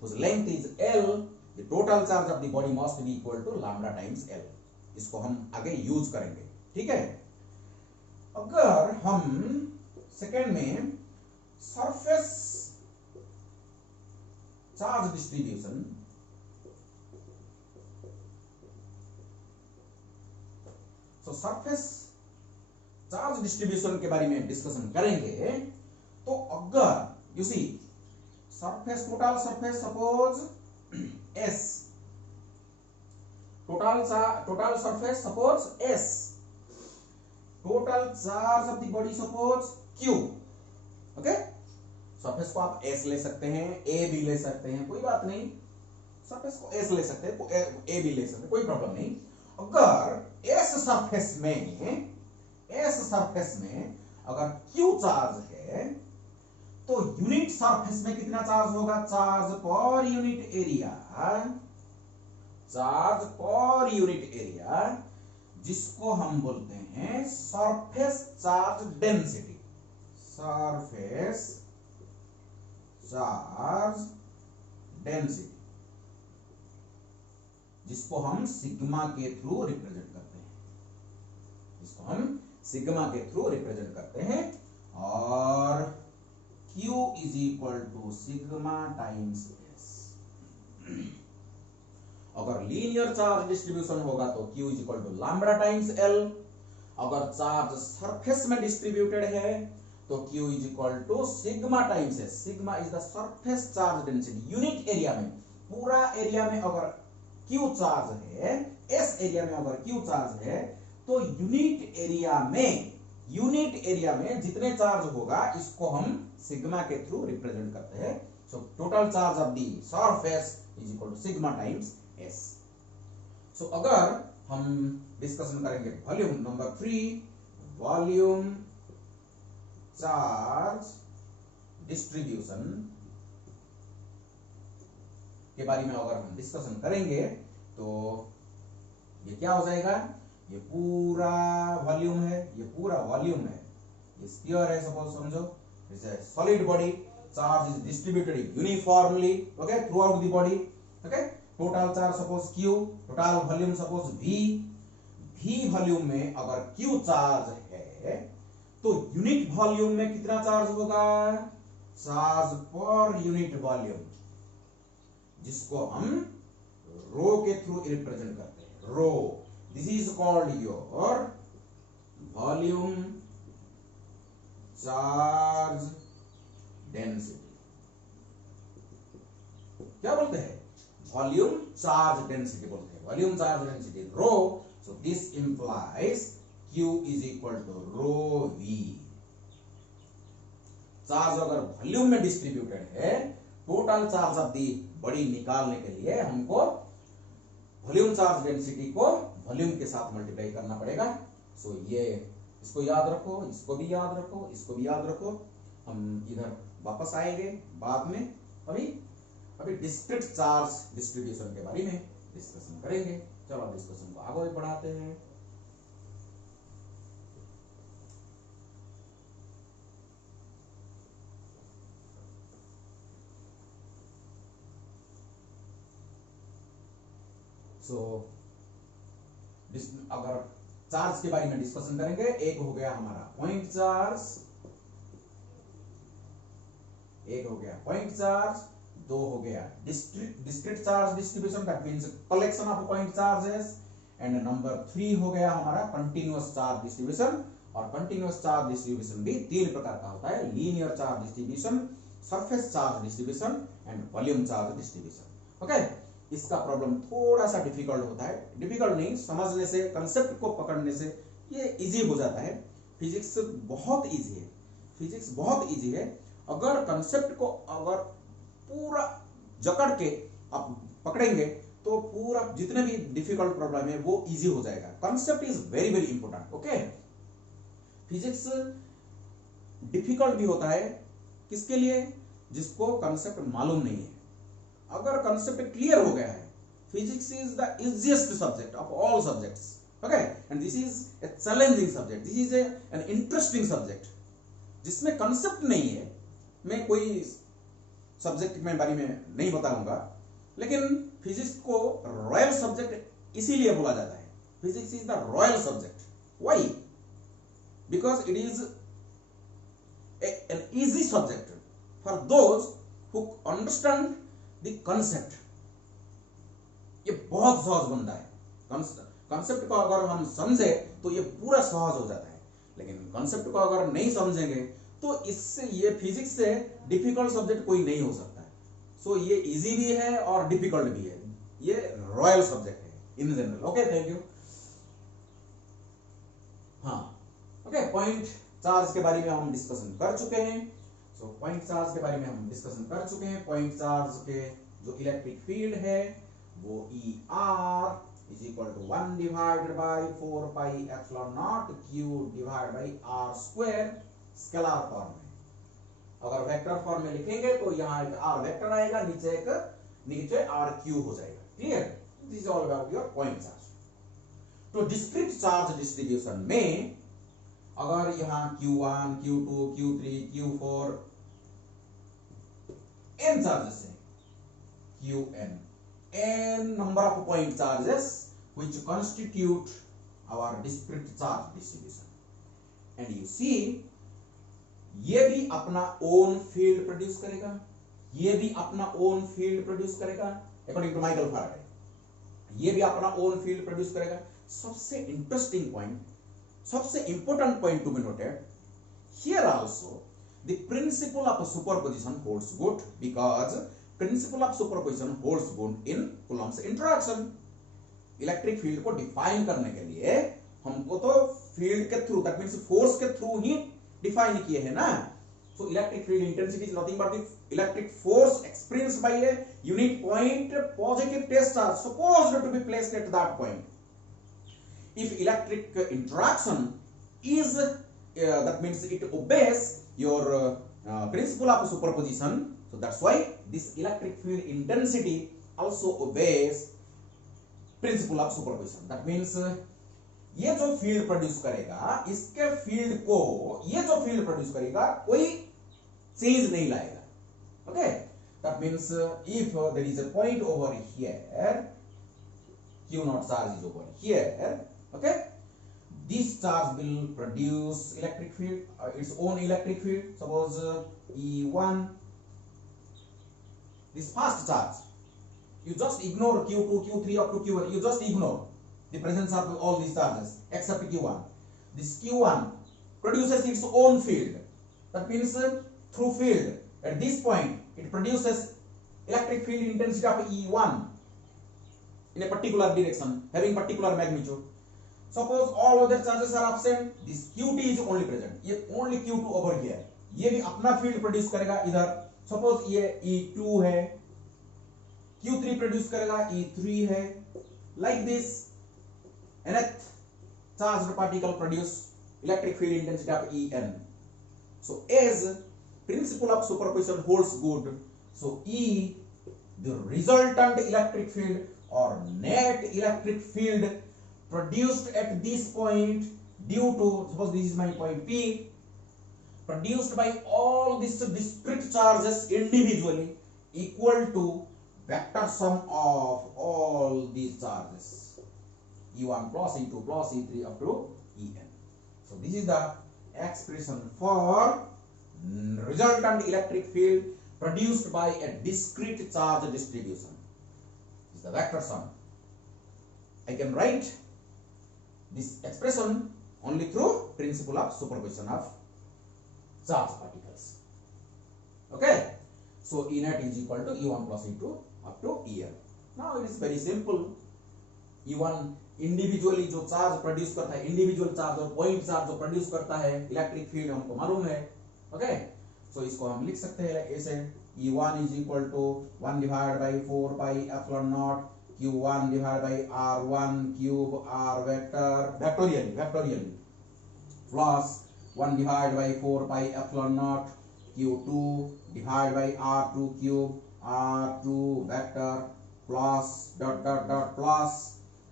whose length is L, the total charge of the body must be equal to lambda times L। इसको हम आगे यूज करेंगे, ठीक है। अगर हम सेकेंड में सरफेस चार्ज डिस्ट्रीब्यूशन, तो सरफेस चार्ज डिस्ट्रीब्यूशन के बारे में डिस्कशन करेंगे, तो अगर you see surface, total surface suppose S, total surface suppose S, total charge of the body suppose Q, okay. Surface को आप S ले सकते हैं, A भी ले सकते हैं, कोई बात नहीं। सरफेस को S ले सकते हैं, A भी ले सकते हैं, कोई प्रॉब्लम नहीं। अगर S सरफेस में अगर Q चार्ज है तो यूनिट सरफेस में कितना चार्ज होगा? चार्ज पर यूनिट एरिया, जिसको हम बोलते हैं सरफेस चार्ज डेंसिटी, जिसको हम सिग्मा के थ्रू रिप्रेजेंट करते हैं, और Q is equal to sigma times S। अगर लीनियर चार्ज डिस्ट्रीब्यूशन होगा तो Q is equal to lambda times L। अगर चार्ज सरफेस में डिस्ट्रीब्यूटेड है तो Q is equal to sigma times S। Sigma is the surface charge density. Unit area में, पूरा area में अगर Q चार्ज है, S एरिया में अगर Q चार्ज है, तो यूनिट एरिया में जितने चार्ज होगा इसको हम सिग्मा के थ्रू रिप्रेजेंट करते हैं। So total charge of the surface is equal to sigma times S। So अगर हम डिस्कशन करेंगे volume number 3, volume charge distribution के बारे में अगर हम डिस्कशन करेंगे तो ये क्या हो जाएगा? ये पूरा वॉल्यूम है, ये स्फीयर है, सपोज समझो it's a solid body, charge is distributed uniformly, okay, through out the body, okay. Total charge suppose Q, total volume suppose V volume में अगर Q चार्ज है तो यूनिट वॉल्यूम में कितना चार्ज होगा? चार्ज पर यूनिट वॉल्यूम, जिसको हम रो के थ्रू रिप्रेजेंट करते हैं, rho. This is called your volume charge density. क्या बोलते हैं? वॉल्यूम चार्ज डेंसिटी बोलते हैं, volume charge density rho. So this implies Q is equal to rho V। Charge अगर वॉल्यूम में डिस्ट्रीब्यूटेड है, total charge of the body निकालने के लिए हमको वॉल्यूम चार्ज डेंसिटी को वॉल्यूम के साथ मल्टीप्लाई करना पड़ेगा। सो ये इसको याद रखो, इसको भी याद रखो, इसको भी याद रखो। हम इधर वापस आएंगे बाद में। अभी डिस्क्रीट चार्ज डिस्ट्रीब्यूशन के बारे में डिस्कशन करेंगे। चलो डिस्कशन को आगे बढ़ाते हैं। अगर चार्ज के बारे में डिस्कशन करेंगे, एक हो गया हमारा पॉइंट चार्ज, दो हो गया discrete charge distribution, that means collection of point charges, and number 3 हो गया हमारा कंटीन्यूअस चार्ज डिस्ट्रीब्यूशन। और कंटीन्यूअस चार्ज डिस्ट्रीब्यूशन भी 3 प्रकार का होता है, linear charge distribution, surface charge distribution and volume charge distribution. Okay, इसका प्रॉब्लम थोड़ा सा डिफिकल्ट होता है, डिफिकल्ट नहीं, समझने से, कंसेप्ट को पकड़ने से ये इजी हो जाता है। फिजिक्स बहुत इजी है। अगर कंसेप्ट को अगर पूरा जकड़ के आप पकड़ेंगे तो पूरा जितने भी डिफिकल्ट प्रॉब्लम है वो इजी हो जाएगा। Concept is very very important. Okay, physics difficult भी होता है किसके लिए, जिसको कॉन्सेप्ट मालूम नहीं है। अगर कॉन्सेप्ट क्लियर हो गया है, physics is the easiest subject of all subjects. Okay, and this is a challenging subject, this is an interesting subject. जिसमें कॉन्सेप्ट नहीं है, मैं कोई सब्जेक्ट के बारे में नहीं बताऊंगा, लेकिन फिजिक्स को रॉयल सब्जेक्ट इसीलिए बोला जाता है। Physics is the royal subject. Why? Because it is an easy subject for those who understand the concept. ये बहुत सहज बनता है। कॉन्सेप्ट को अगर हम समझे तो ये पूरा सहज हो जाता है, लेकिन कॉन्सेप्ट को अगर नहीं समझेंगे तो इससे ये फिजिक्स से डिफिकल्ट सब्जेक्ट कोई नहीं हो सकता है। सो ये इजी भी है और डिफिकल्ट भी है, ये रॉयल सब्जेक्ट है in general. Okay, thank you. हाँ, ओके, पॉइंट चार्ज के बारे में हम डिस्कशन कर चुके हैं। सो पॉइंट चार्ज के बारे में हम डिस्कशन कर चुके हैं। पॉइंट चार्ज के जो इलेक्ट्रिक फील्ड है वो E R is equal to 1 divided by 4 pi epsilon naught Q divide by R square, scalar form में। अगर वेक्टर फॉर्म में लिखेंगे तो यहाँ एक R वेक्टर आएगा, नीचे R क्यू हो जाएगा। Clear? This is all about your point charge. तो डिस्क्रीट चार्ज डिस्ट्रीब्यूशन में अगर यहाँ Q1, Q2, Q3, Q4 n charges है, Qn, n number of point charges which constitute our discrete charge distribution, and you see ये भी अपना own field produce करेगा, ये भी अपना ओन फील्ड प्रोड्यूस करेगा अकॉर्डिंग टू माइकल फैराडे, ये भी अपना ओन फील्ड प्रोड्यूस करेगा। सबसे इंटरेस्टिंग पॉइंट, सबसे important point to be noted here also, the principle of superposition holds good because principle of superposition holds good in Coulomb's interaction. Electric field को डिफाइन करने के लिए हमको तो फील्ड के थ्रू, दैट मींस फोर्स के थ्रू ही डिफाइन किए हैं ना। सो electric field intensity is nothing but the electric force experienced by a unit point positive test charge supposed to be placed at that point. If electric interaction is that means it obeys your principle of superposition, so that's why this electric field intensity also obeys principle of superposition. That means ये जो field produce करेगा, इसके फील्ड को ये जो field produce करेगा कोई change नहीं लाएगा। Okay, that means if there is a point over here, Q naught charge is over here, okay, this charge will produce electric field, its own electric field. Suppose E1, this fast charge, you just ignore Q2, Q3 up to Q1, you just ignore the presence of all these charges except Q1. This Q1 produces its own field. That means through field at this point it produces electric field intensity of E1 in a particular direction having particular magnitude. Suppose all other charges are absent, this Qt is only present, ये only Q2 over here, ये भी अपना field produce करेगा इधर। Suppose ये E2 है, Q3 produce करेगा, E3 है, like this nth charged particle produce electric field intensity of En. So as principle of superposition holds good, so E, the resultant electric field or net electric field produced at this point due to, suppose this is my point P, produced by all these discrete charges individually equal to vector sum of all these charges, E1 plus E2 plus E3 up to En. So this is the expression for resultant electric field produced by a discrete charge distribution. This is the vector sum. I can write this expression only through principle of superposition of charge particles. Okay, so E net is equal to E1 plus E2 up to En. Now it is very simple. E1 individually जो charge produce करता है, individual charge और point charge जो प्रोड्यूस करता है electric field हमको मालूम है। ओके, सो इसको हम लिख सकते हैं ऐसे, E1 is equal to 1 divided by 4 pi epsilon naught q1 divided by r1 cube r vector factorially plus 1 divided by 4 pi epsilon naught q2 divided by r2 cube r2 vector plus plus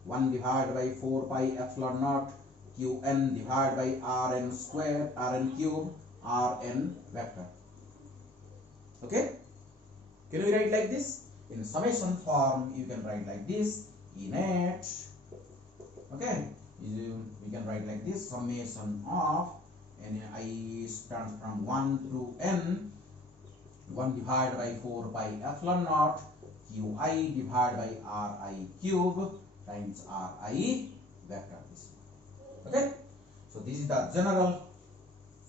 1 divided by 4 pi epsilon naught qn divided by rn square rn cube rn vector. Okay, can we write like this? In summation form you can write like this, net. Okay, we can write like this, summation of and I stands from 1 through n, 1 divided by 4 pi epsilon naught qi divided by ri cube times ri vector. Okay, so this is the general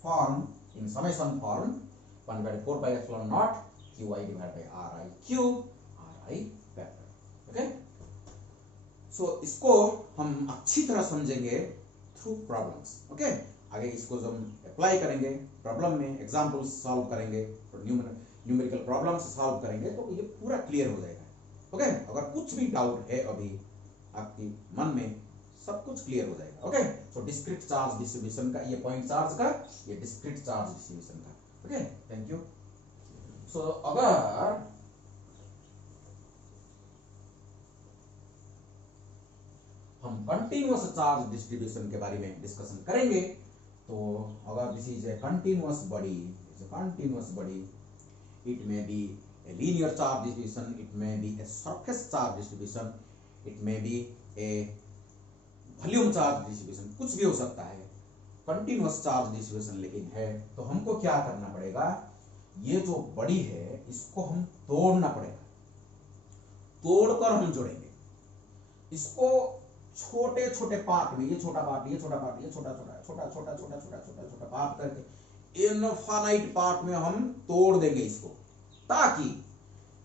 form in summation form, 1 divided by 4 pi epsilon naught qi divided by ri cube ri vector. Okay, so इसको हम अच्छी तरह समझेंगे through problems. Okay, आगे इसको जब हम अप्लाई करेंगे प्रॉब्लम में, एग्जांपल्स सॉल्व करेंगे, न्यूमेरिकल प्रॉब्लम्स सॉल्व करेंगे तो ये पूरा क्लियर हो जाएगा. ओके, अगर कुछ भी डाउट है अभी आपके मन में, सब कुछ क्लियर हो जाएगा. Okay, so discrete charge distribution का, ये पॉइंट चार्ज का, ये डिस्क्रीट चार्ज डिस्ट्रीब्यूशन का. Okay, thank you. सो अगर हम कंटिन्यूअस चार्ज डिस्ट्रीब्यूशन के बारे में डिस्कशन करेंगे तो अगर this is a continuous body, it may be a linear charge distribution, it may be a surface charge distribution, it may be a volume charge distribution, कुछ भी हो सकता है. कंटिन्यूअस चार्ज डिस्ट्रीब्यूशन लेकिन है तो हमको क्या करना पड़ेगा, ये जो बड़ी है इसको हम तोड़ना पड़ेगा, तोड़कर हम जोड़ेंगे इसको छोटे छोटे पार्ट में, ये छोटा पार्ट, ये छोटा पार्ट, ये छोटा छोटा छोटा छोटा छोटा छोटा छोटा छोटा पार्ट करके इनफाइनाइट पार्ट में हम तोड़ देंगे इसको, ताकि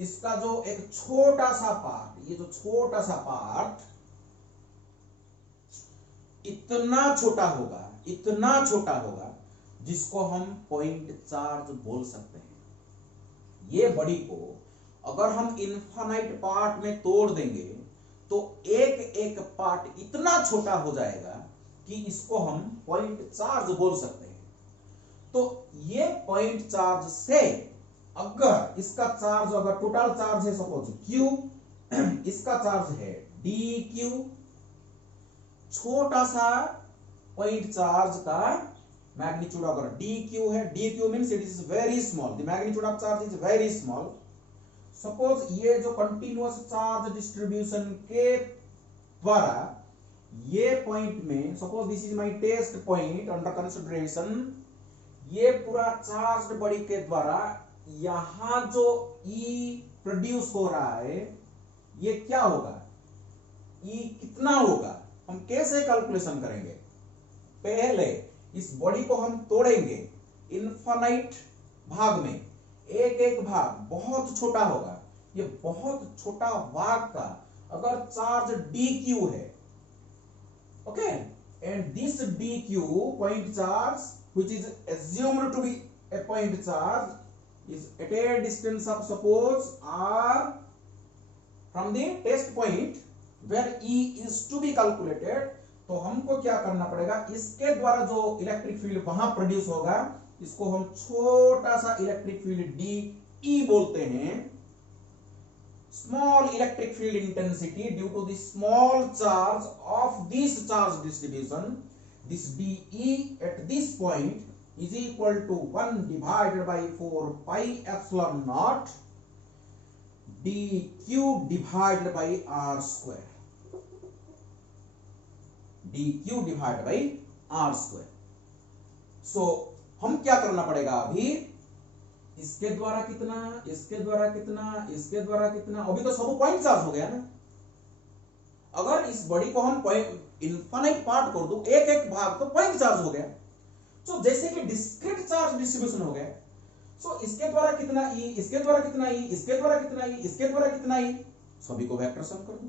इसका जो एक छोटा सा पार्ट, ये जो छोटा सा पार्ट इतना छोटा होगा जिसको हम पॉइंट चार्ज बोल सकते हैं. ये बॉडी को अगर हम इनफाइनाइट पार्ट में तोड़ देंगे तो एक एक पार्ट इतना छोटा हो जाएगा कि इसको हम पॉइंट चार्ज बोल सकते हैं. तो ये पॉइंट चार्ज से अगर इसका चार्ज, अगर टोटल चार्ज है सपोज Q, इसका चार्ज है dQ, छोटा सा पॉइंट चार्ज का मैग्नीट्यूड अगर dQ है, dQ means it is very small, the magnitude of charge is very small. Suppose ये जो कंटिन्यूअस चार्ज डिस्ट्रीब्यूशन के द्वारा ये पॉइंट में, suppose this is my test point under consideration, ये पूरा चार्ज बॉडी के द्वारा यहां जो E प्रोड्यूस हो रहा है ये क्या होगा, E कितना होगा, हम कैसे कैलकुलेशन करेंगे. पहले इस बॉडी को हम तोड़ेंगे इनफाइनाइट भाग में, एक एक भाग बहुत छोटा होगा. ये बहुत छोटा भाग का अगर चार्ज dQ है, okay, and this dQ point charge which is assumed to be a point charge is at a distance of suppose r from the test point where E is to be calculated. तो हमको क्या करना पड़ेगा, इसके द्वारा जो electric field वहां प्रोड्यूस होगा इसको हम छोटा सा इलेक्ट्रिक फील्ड DE बोलते हैं. Small electric field intensity due to the small charge of this charge distribution, this DE at this point is equal to 1 divided by 4 pi epsilon naught dQ divided by r square, dQ divided by r square. So हम क्या करना पड़ेगा, अभी इसके द्वारा कितना, इसके द्वारा कितना, इसके द्वारा कितना, अभी तो सब पॉइंट चार्ज हो गया ना. अगर इस बॉडी को हम पॉइंट इनफाइनाइट पार्ट कर दो, एक एक भाग तो पॉइंट चार्ज हो गया. तो जैसे कि डिस्क्रीट चार्ज डिस्ट्रीब्यूशन हो गया, सो इसके द्वारा कितना E, इसके द्वारा कितना E, इसके द्वारा कितना E, इसके द्वारा कितना E, सभी को वेक्टर सम कर दो.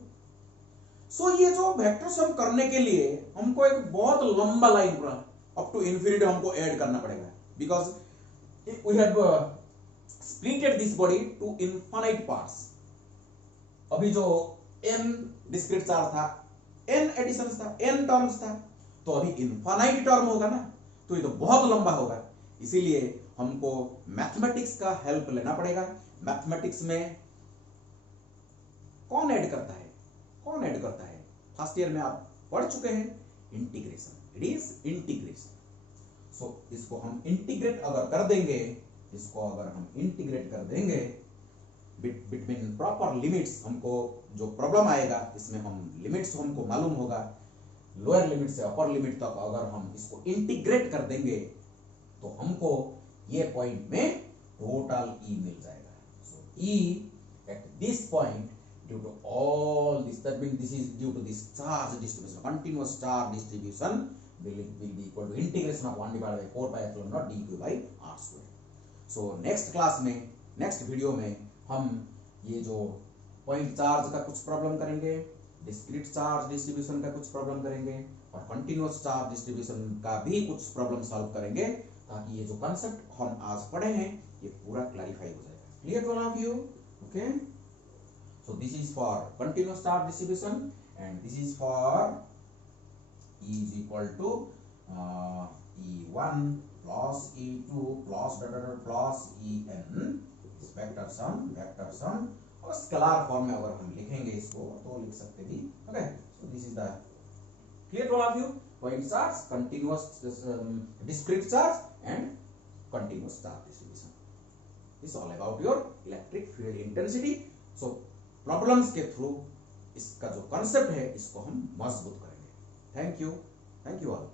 सो ये जो वेक्टर सम करने के लिए हमको एक बहुत लंबा लाइन पूरा अप टू इन्फिनिटी हमको ऐड करना पड़ेगा, because we have splitted this body to infinite parts. अभी जो n डिस्क्रीट चार्ज था, n एडिशंस था, n टर्म्स था, तो अभी इनफाइनाइट टर्म होगा ना, तो ये तो बहुत लंबा होगा। इसीलिए हमको मैथमेटिक्स का हेल्प लेना पड़ेगा। मैथमेटिक्स में कौन ऐड करता है, कौन ऐड करता है? फर्स्ट ईयर में आप पढ़ चुके हैं, integration. It is integration. So इसको हम इंटीग्रेट अगर कर देंगे, इसको अगर हम इंटीग्रेट कर देंगे बिटवीन प्रॉपर लिमिट्स, हमको जो प्रॉब्लम आएगा इसमें हम लिमिट्स हमको मालूम होगा, लोअर लिमिट से अपर लिमिट तक अगर हम इसको इंटीग्रेट कर देंगे तो हमको ये पॉइंट में टोटल ई मिल जाएगा। So E at this point due to all this, that means this is due to this charge distribution, continuous charge distribution will be equal to integration of 1 divided by 4 pi epsilon naught dq by r square. So next class में, next video में हम ये जो point charge का कुछ प्रॉब्लम करेंगे, discrete charge distribution का कुछ प्रॉब्लम करेंगे और कंटीन्यूअस चार्ज डिस्ट्रीब्यूशन का भी कुछ प्रॉब्लम सॉल्व करेंगे, ताकि ये जो कंसेप्ट हम आज पढ़े हैं ये पूरा क्लैरिफाई हो जाएगा। Clear to all of you? Okay, so this is for continuous charge distribution and this is for E is equal to E1 plus E2 plus plus En vector sum और स्केलर फॉर्म में अगर हम लिखेंगे इसको तो लिख सकते भी। Okay, so this is the clear to all of you, point charge, continuous discrete charge and continuous charge distribution is all about your electric field intensity. So problems के थ्रू इसका जो कॉन्सेप्ट है इसको हम मजबूत करेंगे। Thank you all.